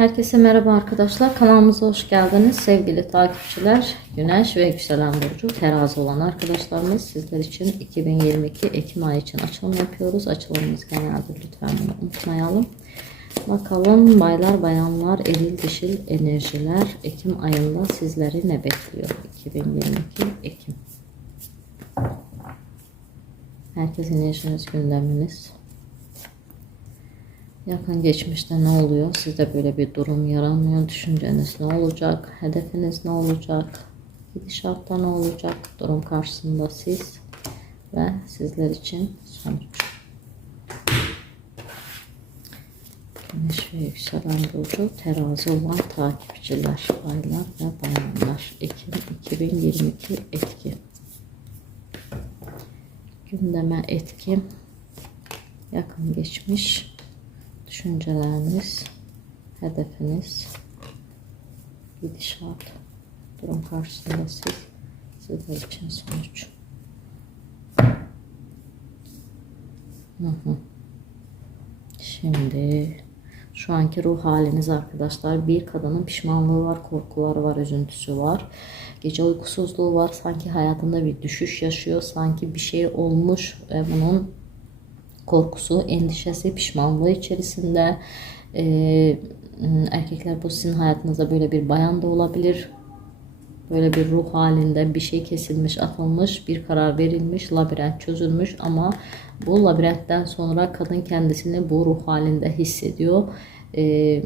Herkese merhaba arkadaşlar. Kanalımıza hoş geldiniz. Sevgili takipçiler, Güneş ve Yükselen Burcu terazi olan arkadaşlarımız sizler için 2022 Ekim ayı için açılım yapıyoruz. Açılımımız geneldir. Lütfen bunu unutmayalım. Bakalım baylar, bayanlar, eril dişil enerjiler Ekim ayında sizleri ne bekliyor? 2022 Ekim. Herkes enerjiniz, gündeminiz. Yakın geçmişte ne oluyor? Sizde böyle bir durum yaranmıyor. Düşünceniz ne olacak? Hedefiniz ne olacak? Gidişatta ne olacak? Durum karşısında siz ve sizler için sonuç. Güneş ve yükselen burcu terazi olan takipçiler, baylar ve bayanlar. Ekim 2022 etki. Gündeme etki. Yakın geçmiş düşünceleriniz, hedefiniz, gidişat, durum karşısında siz, sizler için sonuç. Hı hı. Şimdi şu anki ruh haliniz arkadaşlar bir kadının pişmanlığı var, korkuları var, üzüntüsü var. Gece uykusuzluğu var. Sanki hayatında bir düşüş yaşıyor. Sanki bir şey olmuş ve bunun korkusu, endişesi, pişmanlığı içerisinde. Ee, erkekler bu sizin hayatınızda böyle bir bayan da olabilir. Böyle bir ruh halinde bir şey kesilmiş, atılmış, bir karar verilmiş, labirent çözülmüş ama bu labirentten sonra kadın kendisini bu ruh halinde hissediyor. Ee,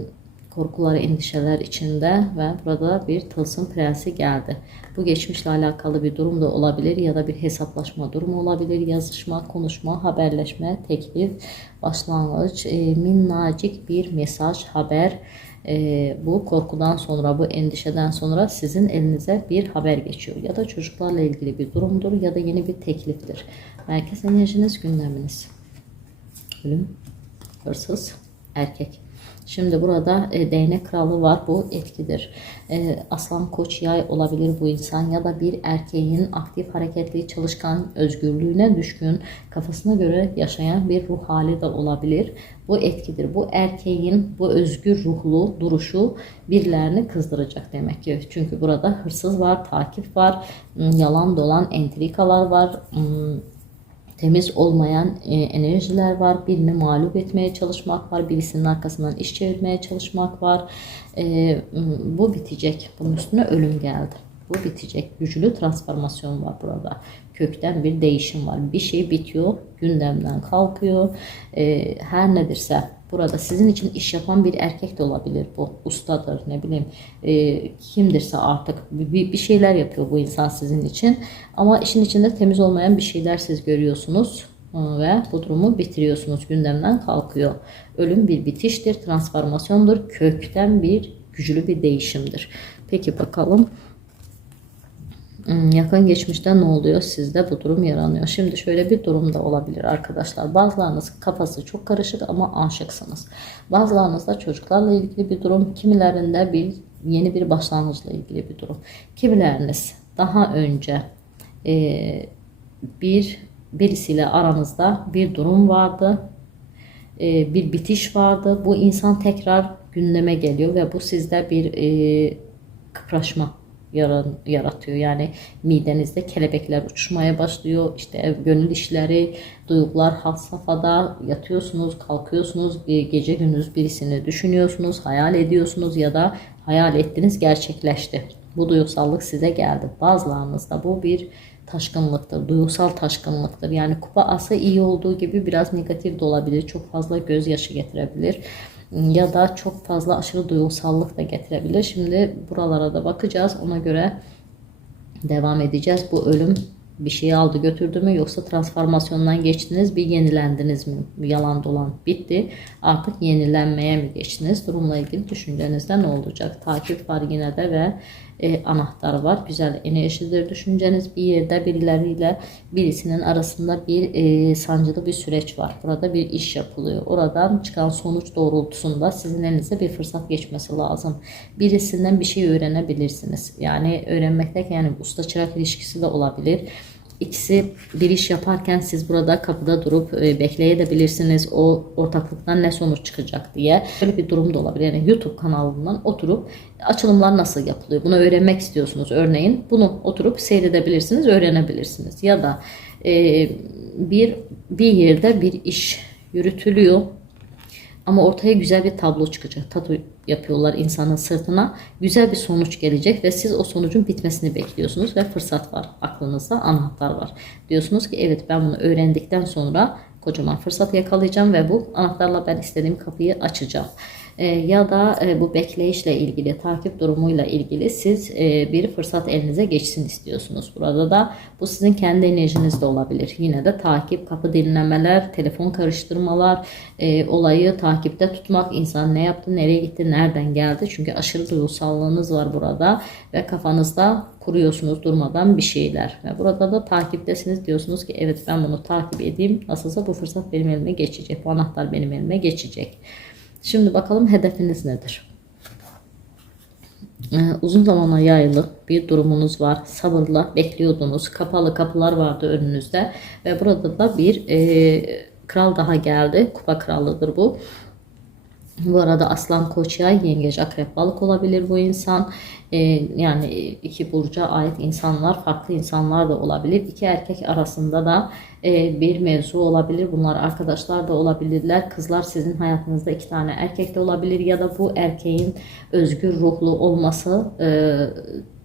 korkuları, endişeler içinde ve burada bir tılsım prensi geldi. Bu geçmişle alakalı bir durum da olabilir ya da bir hesaplaşma durumu olabilir. Yazışma, konuşma, haberleşme, teklif, başlangıç, e, minnacık bir mesaj, haber. E, bu korkudan sonra, bu endişeden sonra sizin elinize bir haber geçiyor. Ya da çocuklarla ilgili bir durumdur ya da yeni bir tekliftir. Merkez enerjiniz, gündeminiz. Ölüm, hırsız, erkek. Şimdi burada e, değnek kralı var. Bu etkidir. E, aslan koç yay olabilir bu insan ya da bir erkeğin aktif, hareketli, çalışkan, özgürlüğüne düşkün, kafasına göre yaşayan bir ruh hali de olabilir. Bu etkidir. Bu erkeğin bu özgür ruhlu duruşu birilerini kızdıracak demek ki. Çünkü burada hırsız var, takip var, yalan dolan entrikalar var temiz olmayan e, enerjiler var. Birini mağlup etmeye çalışmak var. Birisinin arkasından iş çevirmeye çalışmak var. E, bu bitecek. Bunun üstüne ölüm geldi. Bu bitecek. Güçlü transformasyon var burada. Kökten bir değişim var. Bir şey bitiyor. Gündemden kalkıyor. E, her nedirse burada sizin için iş yapan bir erkek de olabilir bu. Ustadır ne bileyim e, kimdirse artık bir, bir şeyler yapıyor bu insan sizin için. Ama işin içinde temiz olmayan bir şeyler siz görüyorsunuz e, ve bu durumu bitiriyorsunuz. Gündemden kalkıyor. Ölüm bir bitiştir, transformasyondur. Kökten bir güçlü bir değişimdir. Peki bakalım yakın geçmişte ne oluyor sizde bu durum yaranıyor. Şimdi şöyle bir durum da olabilir arkadaşlar. Bazılarınız kafası çok karışık ama aşıksınız. Bazılarınızda çocuklarla ilgili bir durum, kimilerinde bir yeni bir başlangıçla ilgili bir durum. Kimileriniz daha önce e, bir birisiyle aranızda bir durum vardı. E, bir bitiş vardı. Bu insan tekrar gündeme geliyor ve bu sizde bir e, kıpraşma yaratıyor. Yani midenizde kelebekler uçuşmaya başlıyor. İşte gönül işleri, duygular had safhada yatıyorsunuz, kalkıyorsunuz, gece gündüz birisini düşünüyorsunuz, hayal ediyorsunuz ya da hayal ettiniz gerçekleşti. Bu duygusallık size geldi. Bazılarınızda bu bir taşkınlıktır, duygusal taşkınlıktır. Yani kupa ası iyi olduğu gibi biraz negatif de olabilir. Çok fazla gözyaşı getirebilir ya da çok fazla aşırı duygusallık da getirebilir. Şimdi buralara da bakacağız. Ona göre devam edeceğiz. Bu ölüm bir şey aldı götürdü mü yoksa transformasyondan geçtiniz bir yenilendiniz mi? Yalan dolan bitti. Artık yenilenmeye mi geçtiniz? Durumla ilgili düşüncenizde ne olacak? Takip var yine de ve e, anahtar var. Güzel enerjidir düşünceniz. Bir yerde birileriyle birisinin arasında bir e, sancılı bir süreç var. Burada bir iş yapılıyor. Oradan çıkan sonuç doğrultusunda sizin elinize bir fırsat geçmesi lazım. Birisinden bir şey öğrenebilirsiniz. Yani öğrenmekte yani usta çırak ilişkisi de olabilir ikisi bir iş yaparken siz burada kapıda durup e, bekleyebilirsiniz. O ortaklıktan ne sonuç çıkacak diye. Böyle bir durum da olabilir. Yani YouTube kanalından oturup açılımlar nasıl yapılıyor? Bunu öğrenmek istiyorsunuz örneğin. Bunu oturup seyredebilirsiniz, öğrenebilirsiniz. Ya da e, bir bir yerde bir iş yürütülüyor. Ama ortaya güzel bir tablo çıkacak. Tatu yapıyorlar insanın sırtına. Güzel bir sonuç gelecek ve siz o sonucun bitmesini bekliyorsunuz ve fırsat var. Aklınızda anahtar var. Diyorsunuz ki evet ben bunu öğrendikten sonra kocaman fırsat yakalayacağım ve bu anahtarla ben istediğim kapıyı açacağım. E, ya da e, bu bekleyişle ilgili, takip durumuyla ilgili siz e, bir fırsat elinize geçsin istiyorsunuz. Burada da bu sizin kendi enerjiniz de olabilir. Yine de takip, kapı dinlemeler, telefon karıştırmalar, olayı takipte tutmak, insan ne yaptı, nereye gitti, nereden geldi. Çünkü aşırı duygusallığınız var burada ve kafanızda kuruyorsunuz durmadan bir şeyler. Ve burada da takiptesiniz diyorsunuz ki evet ben bunu takip edeyim. Nasılsa bu fırsat benim elime geçecek. Bu anahtar benim elime geçecek. Şimdi bakalım hedefiniz nedir? Ee, uzun zamana yayılı bir durumunuz var. Sabırla bekliyordunuz. Kapalı kapılar vardı önünüzde. Ve burada da bir e, kral daha geldi. Kupa krallıdır bu. Bu arada aslan koç yay yengeç akrep balık olabilir bu insan. Ee, yani iki burca ait insanlar farklı insanlar da olabilir. İki erkek arasında da e, bir mevzu olabilir. Bunlar arkadaşlar da olabilirler. Kızlar sizin hayatınızda iki tane erkek de olabilir ya da bu erkeğin özgür ruhlu olması e,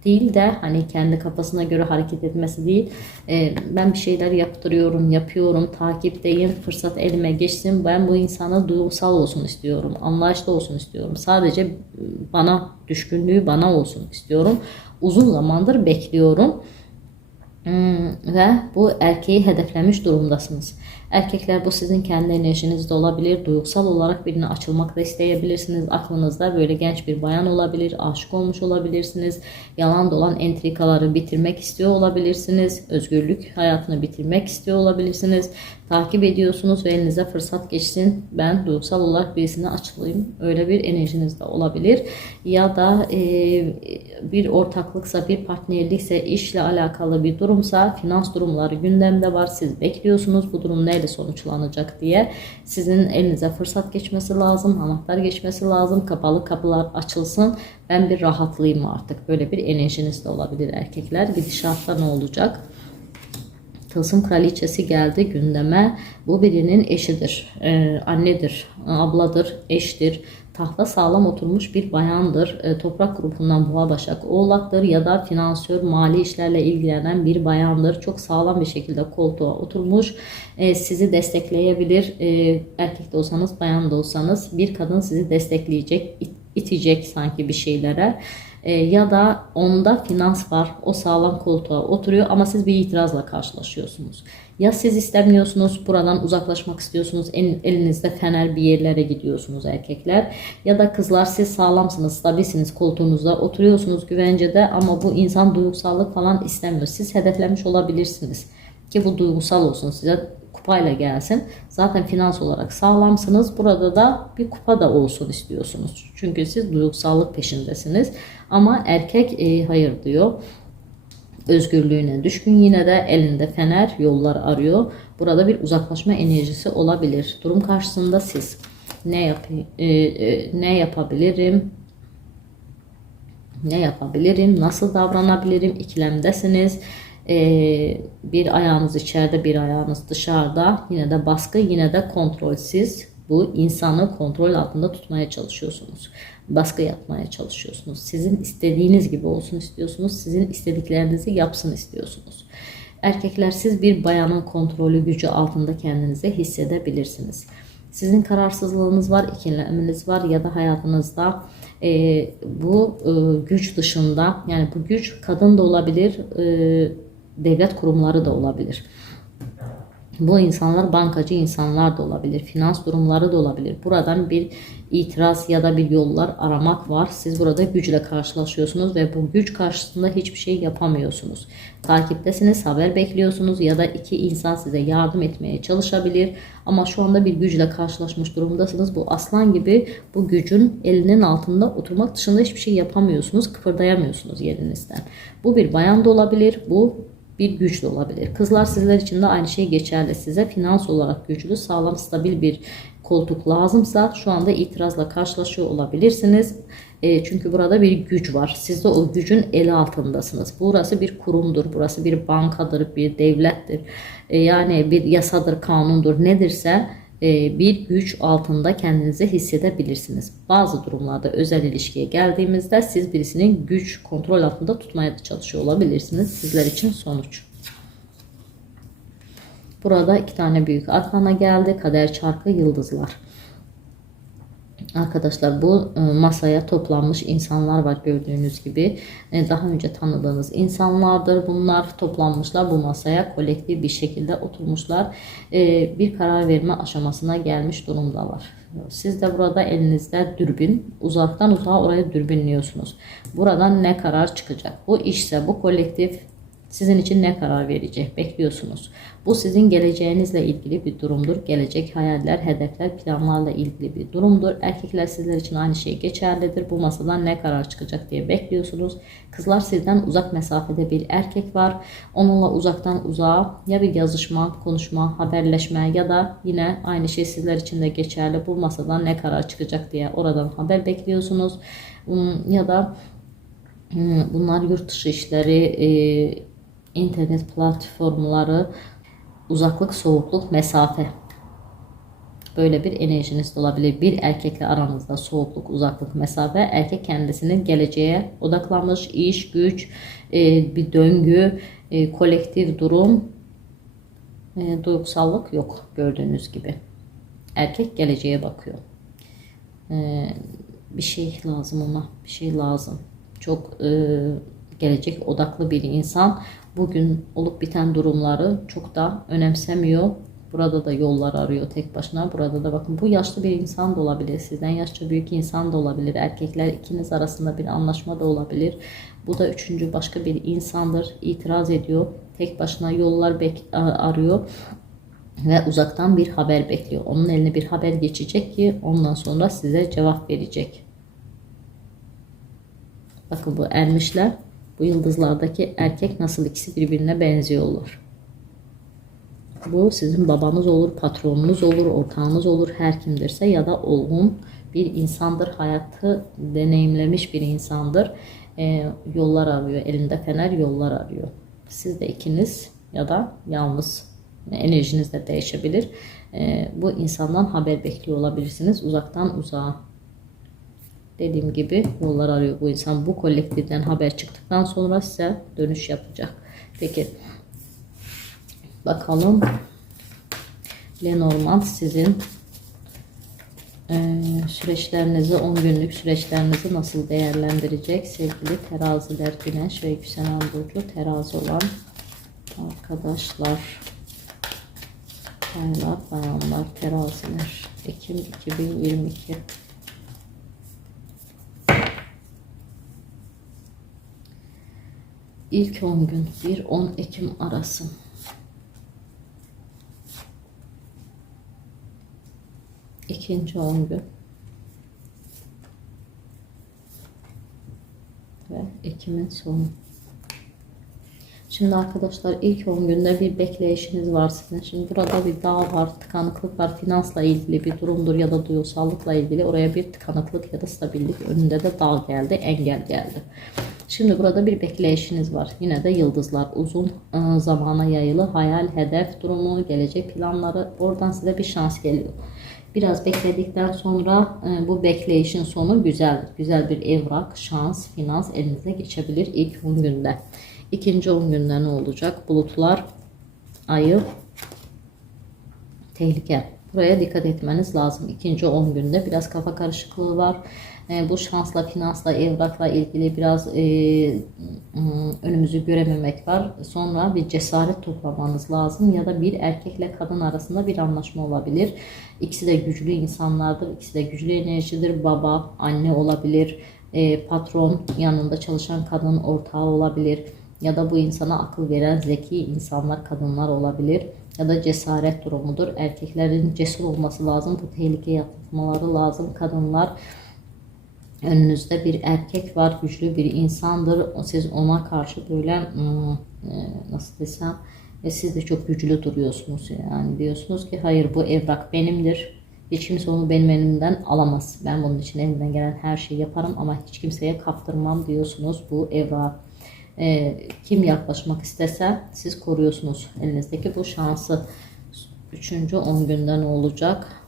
değil de hani kendi kafasına göre hareket etmesi değil. E, ben bir şeyler yaptırıyorum, yapıyorum, takipteyim, fırsat elime geçsin. Ben bu insana duygusal olsun istiyorum, anlayışlı olsun istiyorum. Sadece bana düşkünlüğü bana olsun istiyorum. Uzun zamandır bekliyorum. Hmm, ve bu erkeği hedeflemiş durumdasınız. Erkekler bu sizin kendi enerjinizde olabilir. Duygusal olarak birine açılmak da isteyebilirsiniz. Aklınızda böyle genç bir bayan olabilir. Aşık olmuş olabilirsiniz. Yalan dolan entrikaları bitirmek istiyor olabilirsiniz. Özgürlük hayatını bitirmek istiyor olabilirsiniz. Takip ediyorsunuz ve elinize fırsat geçsin. Ben duygusal olarak birisine açılayım. Öyle bir enerjiniz de olabilir. Ya da e, bir ortaklıksa, bir partnerlikse, işle alakalı bir durumsa, finans durumları gündemde var. Siz bekliyorsunuz bu durum neyle sonuçlanacak diye. Sizin elinize fırsat geçmesi lazım, anahtar geçmesi lazım. Kapalı kapılar açılsın. Ben bir rahatlayayım artık. Böyle bir enerjiniz de olabilir erkekler. Gidişatta ne olacak? Tılsım kraliçesi geldi gündeme. Bu birinin eşidir, e, annedir, abladır, eştir. Tahta sağlam oturmuş bir bayandır. E, toprak grubundan boğa başak oğlaktır ya da finansör mali işlerle ilgilenen bir bayandır. Çok sağlam bir şekilde koltuğa oturmuş. E, sizi destekleyebilir. E, erkek de olsanız bayan da olsanız bir kadın sizi destekleyecek, it, itecek sanki bir şeylere e, ya da onda finans var. O sağlam koltuğa oturuyor ama siz bir itirazla karşılaşıyorsunuz. Ya siz istemiyorsunuz, buradan uzaklaşmak istiyorsunuz, el, elinizde fener bir yerlere gidiyorsunuz erkekler. Ya da kızlar siz sağlamsınız, stabilsiniz, koltuğunuzda oturuyorsunuz güvencede ama bu insan duygusallık falan istemiyor. Siz hedeflemiş olabilirsiniz ki bu duygusal olsun size kupayla gelsin. Zaten finans olarak sağlamsınız. Burada da bir kupa da olsun istiyorsunuz. Çünkü siz duygusallık peşindesiniz. Ama erkek e, hayır diyor. Özgürlüğüne düşkün yine de elinde fener yollar arıyor. Burada bir uzaklaşma enerjisi olabilir. Durum karşısında siz ne yap e, e, ne yapabilirim? Ne yapabilirim? Nasıl davranabilirim? İkilemdesiniz bir ayağınız içeride bir ayağınız dışarıda yine de baskı yine de kontrolsüz bu insanı kontrol altında tutmaya çalışıyorsunuz. Baskı yapmaya çalışıyorsunuz. Sizin istediğiniz gibi olsun istiyorsunuz. Sizin istediklerinizi yapsın istiyorsunuz. Erkekler siz bir bayanın kontrolü gücü altında kendinizi hissedebilirsiniz. Sizin kararsızlığınız var, ikileminiz var ya da hayatınızda e, bu e, güç dışında yani bu güç kadın da olabilir, e, devlet kurumları da olabilir. Bu insanlar bankacı insanlar da olabilir, finans durumları da olabilir. Buradan bir itiraz ya da bir yollar aramak var. Siz burada güçle karşılaşıyorsunuz ve bu güç karşısında hiçbir şey yapamıyorsunuz. Takiptesiniz, haber bekliyorsunuz ya da iki insan size yardım etmeye çalışabilir. Ama şu anda bir güçle karşılaşmış durumdasınız. Bu aslan gibi bu gücün elinin altında oturmak dışında hiçbir şey yapamıyorsunuz, kıpırdayamıyorsunuz yerinizden. Bu bir bayan da olabilir, bu bir güç de olabilir. Kızlar sizler için de aynı şey geçerli. Size finans olarak güçlü, sağlam, stabil bir koltuk lazımsa şu anda itirazla karşılaşıyor olabilirsiniz. E, çünkü burada bir güç var. Siz de o gücün eli altındasınız. Burası bir kurumdur, burası bir bankadır, bir devlettir. E, yani bir yasadır, kanundur, nedirse bir güç altında kendinizi hissedebilirsiniz. Bazı durumlarda özel ilişkiye geldiğimizde siz birisinin güç kontrol altında tutmaya çalışıyor olabilirsiniz. Sizler için sonuç. Burada iki tane büyük arkana geldi. Kader çarkı yıldızlar. Arkadaşlar bu e, masaya toplanmış insanlar var gördüğünüz gibi. E, Daha önce tanıdığınız insanlardır. Bunlar toplanmışlar bu masaya kolektif bir şekilde oturmuşlar. E, Bir karar verme aşamasına gelmiş durumdalar. Siz de burada elinizde dürbün, uzaktan uzağa oraya dürbünlüyorsunuz. Buradan ne karar çıkacak? Bu işse bu kolektif sizin için ne karar verecek bekliyorsunuz. Bu sizin geleceğinizle ilgili bir durumdur. Gelecek hayaller, hedefler, planlarla ilgili bir durumdur. Erkekler sizler için aynı şey geçerlidir. Bu masadan ne karar çıkacak diye bekliyorsunuz. Kızlar sizden uzak mesafede bir erkek var. Onunla uzaktan uzağa ya bir yazışma, konuşma, haberleşme ya da yine aynı şey sizler için de geçerli. Bu masadan ne karar çıkacak diye oradan haber bekliyorsunuz. Ya da hmm, bunlar yurt dışı işleri, internet platformları, uzaklık, soğukluk, mesafe. Böyle bir enerjiniz olabilir. Bir erkekle aranızda soğukluk, uzaklık, mesafe. Erkek kendisinin geleceğe odaklanmış, iş, güç, e, bir döngü, e, kolektif durum, e, duygusallık yok gördüğünüz gibi. Erkek geleceğe bakıyor. Bir şey lazım ona, bir şey lazım. Çok gelecek odaklı bir insan bugün olup biten durumları çok da önemsemiyor. Burada da yollar arıyor tek başına. Burada da bakın bu yaşlı bir insan da olabilir. Sizden yaşça büyük insan da olabilir. Erkekler ikiniz arasında bir anlaşma da olabilir. Bu da üçüncü başka bir insandır. İtiraz ediyor. Tek başına yollar bek- arıyor ve uzaktan bir haber bekliyor. Onun eline bir haber geçecek ki ondan sonra size cevap verecek. Bakın bu ermişler bu yıldızlardaki erkek nasıl ikisi birbirine benziyorlar. Bu sizin babanız olur, patronunuz olur, ortağınız olur, her kimdirse ya da olgun bir insandır. Hayatı deneyimlemiş bir insandır. E, yollar arıyor, elinde fener yollar arıyor. Siz de ikiniz ya da yalnız enerjiniz de değişebilir. E, bu insandan haber bekliyor olabilirsiniz uzaktan uzağa. Dediğim gibi yollar arıyor bu insan. Bu kolektiften haber çıktıktan sonra size dönüş yapacak. Peki bakalım Lenormand sizin e, süreçlerinizi 10 günlük süreçlerinizi nasıl değerlendirecek sevgili teraziler güneş ve yükselen burcu terazi olan arkadaşlar baylar bayanlar teraziler Ekim 2022 İlk 10 gün 1-10 Ekim arası. İkinci 10 gün. Ve Ekim'in sonu. Şimdi arkadaşlar ilk 10 günde bir bekleyişiniz var sizin. Şimdi burada bir dağ var, tıkanıklık var, finansla ilgili bir durumdur ya da duyusallıkla ilgili oraya bir tıkanıklık ya da stabillik önünde de dağ geldi, engel geldi. Şimdi burada bir bekleyişiniz var. Yine de yıldızlar uzun e, zamana yayılı hayal, hedef durumu, gelecek planları oradan size bir şans geliyor. Biraz bekledikten sonra e, bu bekleyişin sonu güzel. Güzel bir evrak, şans, finans elinize geçebilir ilk 10 günde. İkinci 10 günde ne olacak? Bulutlar, ayı, tehlike. Buraya dikkat etmeniz lazım. İkinci 10 günde biraz kafa karışıklığı var. E, bu şansla, finansla, evrakla ilgili biraz e, önümüzü görememek var. Sonra bir cesaret toplamanız lazım ya da bir erkekle kadın arasında bir anlaşma olabilir. İkisi de güçlü insanlardır. İkisi de güçlü enerjidir. Baba, anne olabilir. E, patron yanında çalışan kadın ortağı olabilir. Ya da bu insana akıl veren zeki insanlar, kadınlar olabilir. Ya da cesaret durumudur. Erkeklerin cesur olması lazım. Bu tehlikeye atlatmaları lazım. Kadınlar önünüzde bir erkek var, güçlü bir insandır. Siz ona karşı böyle hmm, e, nasıl desem ve siz de çok güçlü duruyorsunuz. Yani diyorsunuz ki hayır bu evrak benimdir. Hiç kimse onu benim elimden alamaz. Ben bunun için elimden gelen her şeyi yaparım ama hiç kimseye kaptırmam diyorsunuz bu evrağı. E, kim yaklaşmak istese siz koruyorsunuz elinizdeki bu şansı. Üçüncü 10 günden olacak.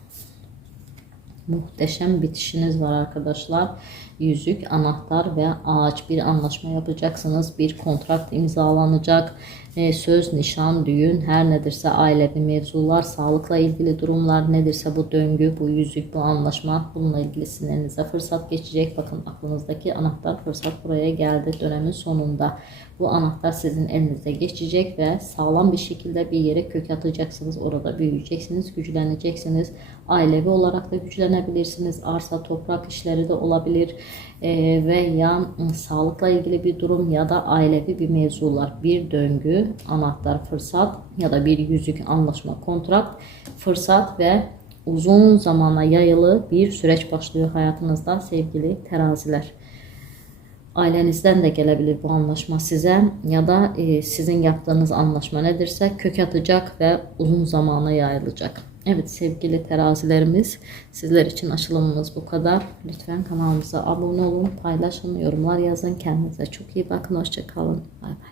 Muhteşem bitişiniz var arkadaşlar. Yüzük, anahtar ve ağaç bir anlaşma yapacaksınız. Bir kontrat imzalanacak. E, söz, nişan, düğün her nedirse ailevi mevzular, sağlıkla ilgili durumlar nedirse bu döngü, bu yüzük, bu anlaşma bununla ilgili sizin elinize fırsat geçecek. Bakın aklınızdaki anahtar fırsat buraya geldi dönemin sonunda. Bu anahtar sizin elinize geçecek ve sağlam bir şekilde bir yere kök atacaksınız. Orada büyüyeceksiniz, güçleneceksiniz. Ailevi olarak da güçlenebilirsiniz. Arsa, toprak işleri de olabilir. Ee, ve ya ı, sağlıkla ilgili bir durum ya da ailevi bir mevzular. Bir döngü, anahtar, fırsat ya da bir yüzük, anlaşma, kontrat, fırsat ve uzun zamana yayılı bir süreç başlıyor hayatınızda sevgili teraziler. Ailenizden de gelebilir bu anlaşma size ya da e, sizin yaptığınız anlaşma nedirse kök atacak ve uzun zamana yayılacak. Evet sevgili terazilerimiz sizler için açılımımız bu kadar. Lütfen kanalımıza abone olun, paylaşın, yorumlar yazın. Kendinize çok iyi bakın. Hoşçakalın. Bay bay.